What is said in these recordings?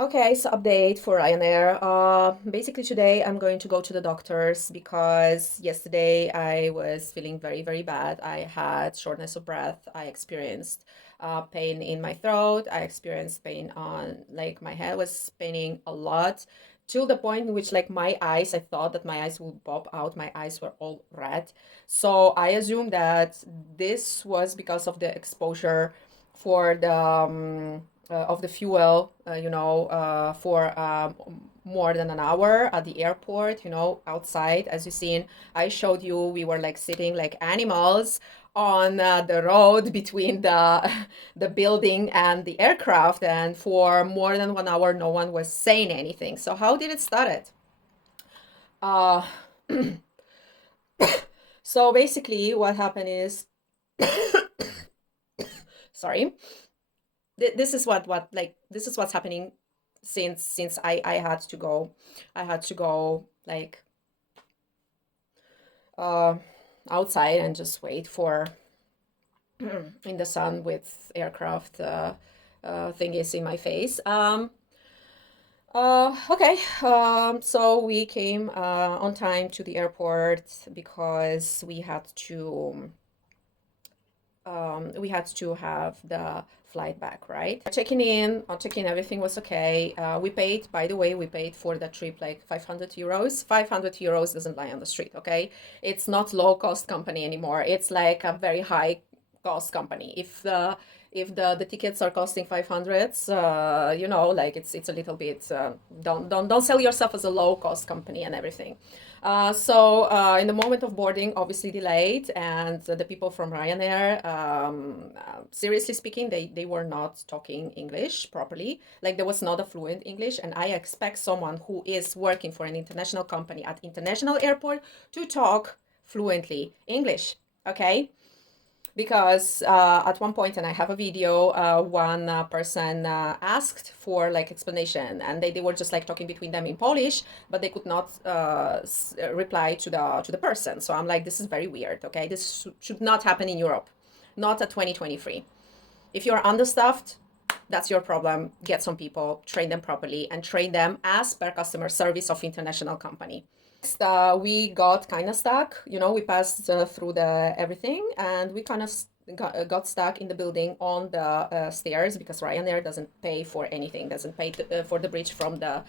Okay, so update for Ryanair. Basically today I'm going to go to the doctors because yesterday I was feeling very, very bad. I had shortness of breath. I experienced pain in my throat. I experienced pain on like my head was paining a lot to the point in which like my eyes, I thought that my eyes would pop out. My eyes were all red. So I assumed that this was because of the exposure for the of the fuel, for more than an hour at the airport, outside. As you seen, I showed you, we were like sitting like animals on the road between the the building and the aircraft, and for more than 1 hour, no one was saying anything. So how did it start? Uh, so basically, what happened is, sorry, this is this is what's happening since I had to go. I had to go like uh outside and just wait for in the sun with aircraft thingies in my face. Okay. So we came on time to the airport because we had to have the flight back, right? Checking in, on checking, everything was okay. We paid, by the way, we paid for the trip like 500 euros. 500 euros doesn't lie on the street, okay? It's not low cost company anymore. It's like a very high cost company. If the tickets are costing 500, like it's a little bit, don't sell yourself as a low cost company and everything. So in the moment of boarding, obviously delayed, and the people from Ryanair, seriously speaking, they were not talking English properly. Like there was not a fluent English, and I expect someone who is working for an international company at international airport to talk fluently English. Okay, because at one point, and I have a video, one person asked for like explanation, and they were just like talking between them in Polish, but they could not reply to the person. So I'm like, this is very weird. Okay, this should not happen in Europe, not at 2023. If you're understaffed, that's your problem. Get some people, train them properly, and train them as per customer service of international company. We got kind of stuck. We passed through the everything, and we kind of got stuck in the building on the stairs because Ryanair doesn't pay for anything, doesn't pay for the bridge from the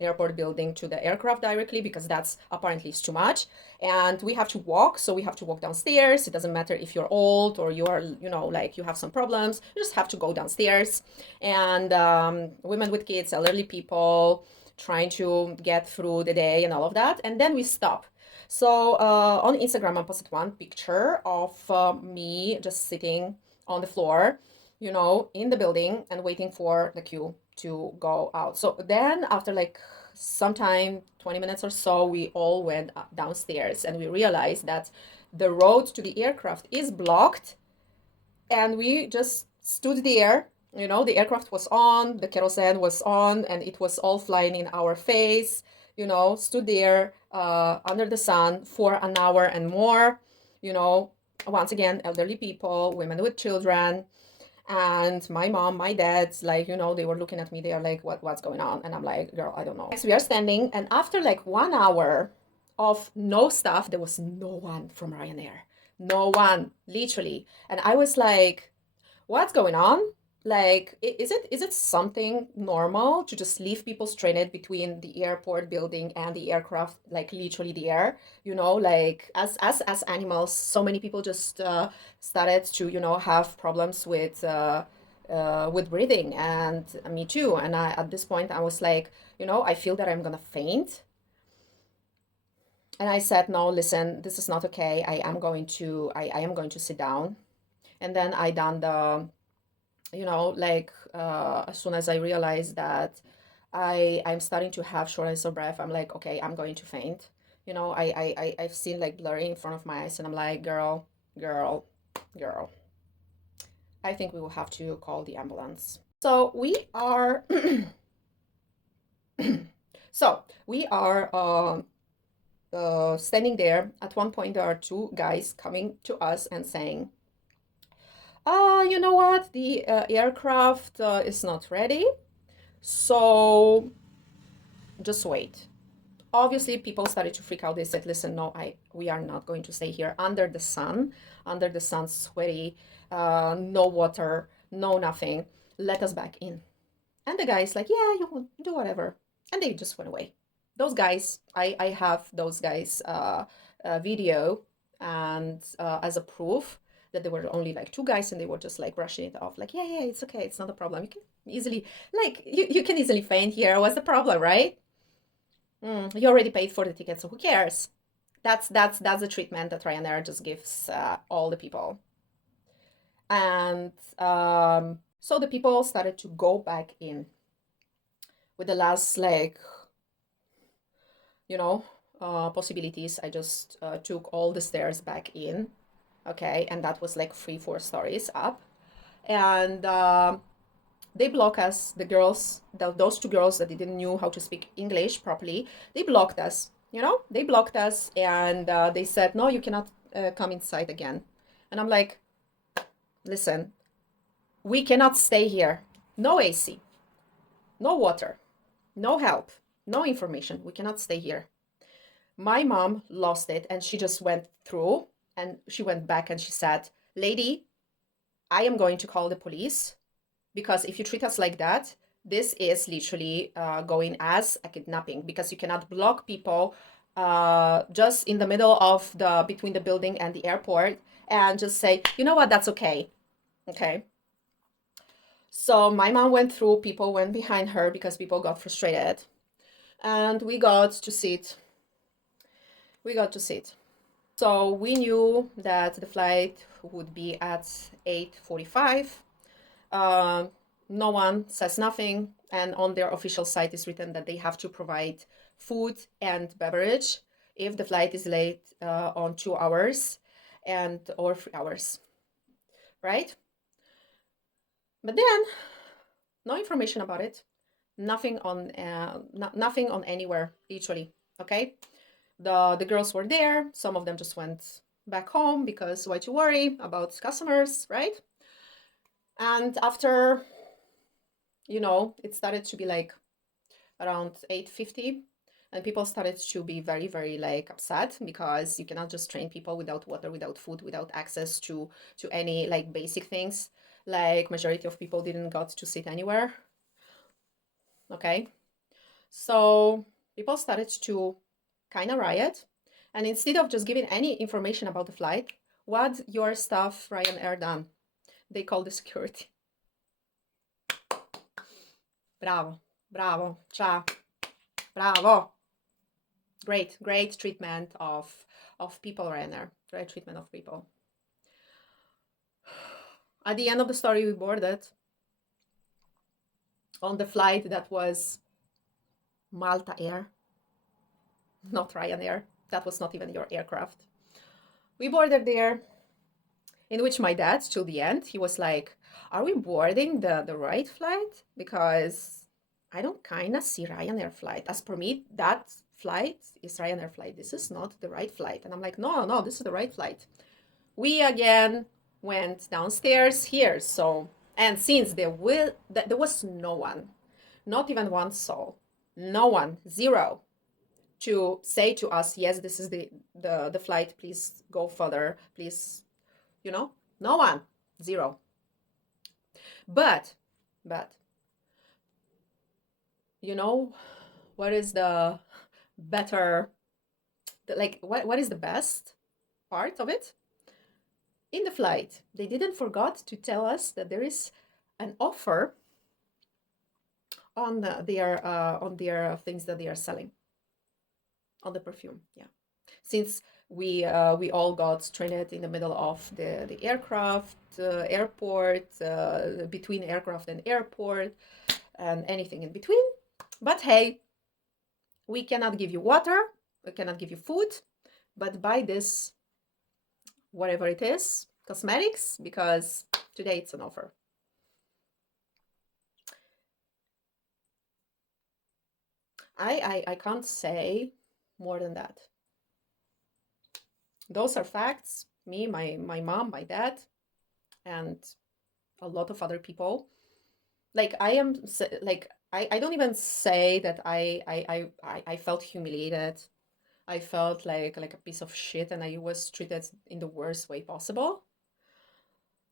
airport building to the aircraft directly because that's apparently is too much. And we have to walk, so we have to walk downstairs. It doesn't matter if you're old or you are, like you have some problems. You just have to go downstairs. And women with kids, elderly people, trying to get through the day and all of that. And then we stop. So on Instagram, I posted one picture of me just sitting on the floor, in the building and waiting for the queue to go out. So then after like sometime 20 minutes or so, we all went downstairs and we realized that the road to the aircraft is blocked, and we just stood there. The aircraft was on, the kerosene was on, and it was all flying in our face. Stood there under the sun for an hour and more. You know, Once again, elderly people, women with children, and my mom, my dad, like, they were looking at me. They are like, what's going on? And I'm like, girl, I don't know. So we are standing, and after like 1 hour of no staff, there was no one from Ryanair. No one, literally. And I was like, what's going on? Like, is it something normal to just leave people stranded between the airport building and the aircraft, like literally the air? Like as animals, so many people just started to have problems with breathing, and me too. And at this point, I was like, I feel that I'm gonna faint. And I said, no, listen, this is not okay. I am going to sit down. And then I done the like as soon as I realized that I'm starting to have shortness of breath, I'm like, okay, I'm going to faint. I've seen like blurry in front of my eyes, and I'm like, girl, girl, girl, I think we will have to call the ambulance. So we are standing there. At one point, there are two guys coming to us and saying, you know what? The aircraft is not ready. So just wait. Obviously, people started to freak out. They said, "Listen, no, we are not going to stay here under the sun, sweaty, no water, no nothing. Let us back in." And the guy's like, "Yeah, you do whatever," and they just went away. Those guys, I have those guys video and as a proof that there were only like two guys and they were just like brushing it off, like, yeah, it's okay, it's not a problem. You can easily, like, you can easily faint here. What's the problem, right? You already paid for the ticket, so who cares? That's the treatment that Ryanair just gives all the people. And so the people started to go back in with the last, like, you know, possibilities. I just took all the stairs back in, okay, and that was like 3 4 stories up, and they block us. The girls, those two girls that didn't knew how to speak English properly, they blocked us. They blocked us, and they said, "No, you cannot come inside again." And I'm like, "Listen, we cannot stay here. No AC, no water, no help, no information. We cannot stay here." My mom lost it and she just went through and she went back and she said, "Lady, I am going to call the police because if you treat us like that, this is literally going as a kidnapping because you cannot block people just in the middle of the between the building and the airport and just say, you know what, that's okay." Okay. So my mom went through, people went behind her because people got frustrated. And we got to sit. We got to sit. So we knew that the flight would be at 8:45. No one says nothing, and on their official site is written that they have to provide food and beverage if the flight is late on 2 hours and or 3 hours, right? But then no information about it, nothing on nothing on anywhere literally. Okay, the girls were there. Some of them just went back home because why to worry about customers, right? And after, it started to be like around 8:50 and people started to be very, very like upset because you cannot just train people without water, without food, without access to any like basic things. Like majority of people didn't got to sit anywhere. Okay. So people started to kind of riot. And instead of just giving any information about the flight, what your staff Ryanair done? They called the security. Bravo, bravo, ciao, bravo. Great treatment of people, Ryanair. Great treatment of people. At the end of the story, we boarded on the flight that was Malta Air, not Ryanair. That was not even your aircraft. We boarded there, in which my dad, till the end, he was like, "Are we boarding the right flight? Because I don't kind of see Ryanair flight. As per me, that flight is Ryanair flight. This is not the right flight." And I'm like, "No, no, this is the right flight." We again went downstairs here. So, and since there was no one, not even one soul, no one, zero, to say to us, "Yes, this is the flight. Please go further. Please, no one, zero." But, but, you know, what is the better, like, what is the best part of it? In the flight, they didn't forget to tell us that there is an offer on their things that they are selling on the perfume. Yeah, since we all got stranded in the middle of the aircraft airport between aircraft and airport and anything in between. But hey, we cannot give you water, we cannot give you food, but buy this, whatever it is, cosmetics, because today it's an offer. I can't say more than that. Those are facts. Me, my mom, my dad, and a lot of other people. Like I am like I don't even say that I felt humiliated. I felt like a piece of shit and I was treated in the worst way possible.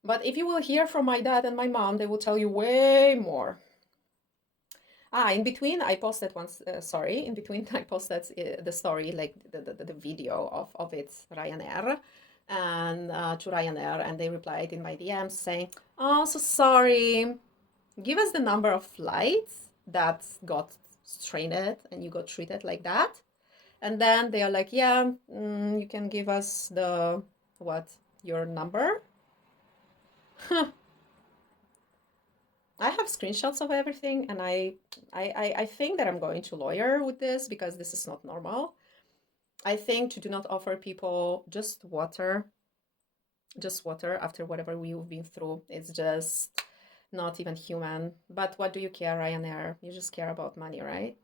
But if you will hear from my dad and my mom, they will tell you way more. In between, I posted once, sorry, in between, I posted the story, like the video of it, Ryanair, and to Ryanair, and they replied in my DMs saying, "Oh, so sorry. Give us the number of flights that got strained and you got treated like that." And then they are like, "Yeah, you can give us the, what, your number?" I have screenshots of everything, and I think that I'm going to lawyer with this because this is not normal. I think to do not offer people just water after whatever we've been through, it's just not even human. But what do you care, Ryanair? You just care about money, right?